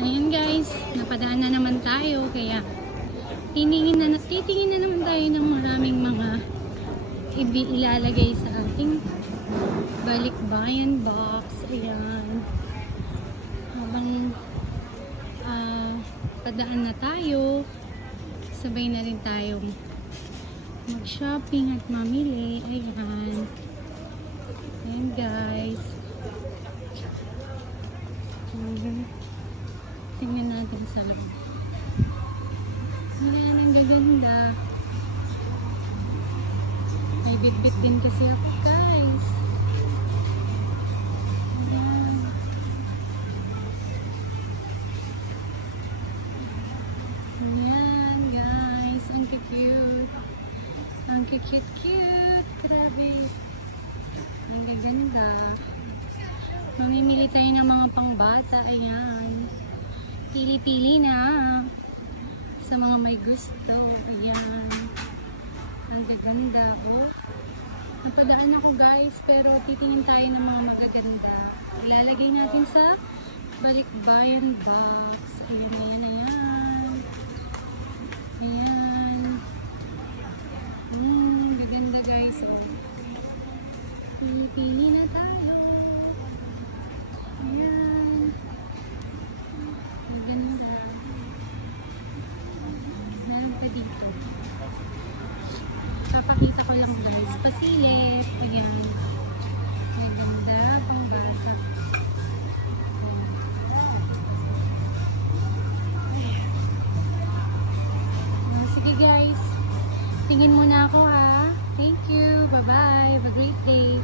Ayan guys, napadaan na naman tayo kaya titingin na, titingin na naman tayo ng maraming mga ilalagay sa ating balikbayan box. Ayan. Habang ah, padaan na tayo, sabay na rin tayong mag-shopping at mamili. Ayan. Ayan guys. Mhm. Tingnan natin sa loob. Ayan, ang gaganda. May bit-bit din kasi ako guys. Ayan. Ayan guys, ang cute. Ang cute-cute. Grabe. Ang gaganda. Mamimili tayo ng mga pangbata. Ayan. Pili-pili na. Sa mga may gusto. Ayan. Ang gaganda. Oh. Napadaan ako guys. Pero titingin tayo ng mga magaganda. Ilalagay natin sa balikbayan box. Ayan, ayan, ayan. Ayan. Hmm, gaganda guys. Oh. Pili-pili na tayo. Papakita ko lang guys. Pasilip. Ayan. Ang ganda. Pang bata. Ayan. Sige guys. Tingin muna ako ha. Thank you. Bye-bye. Have a great day.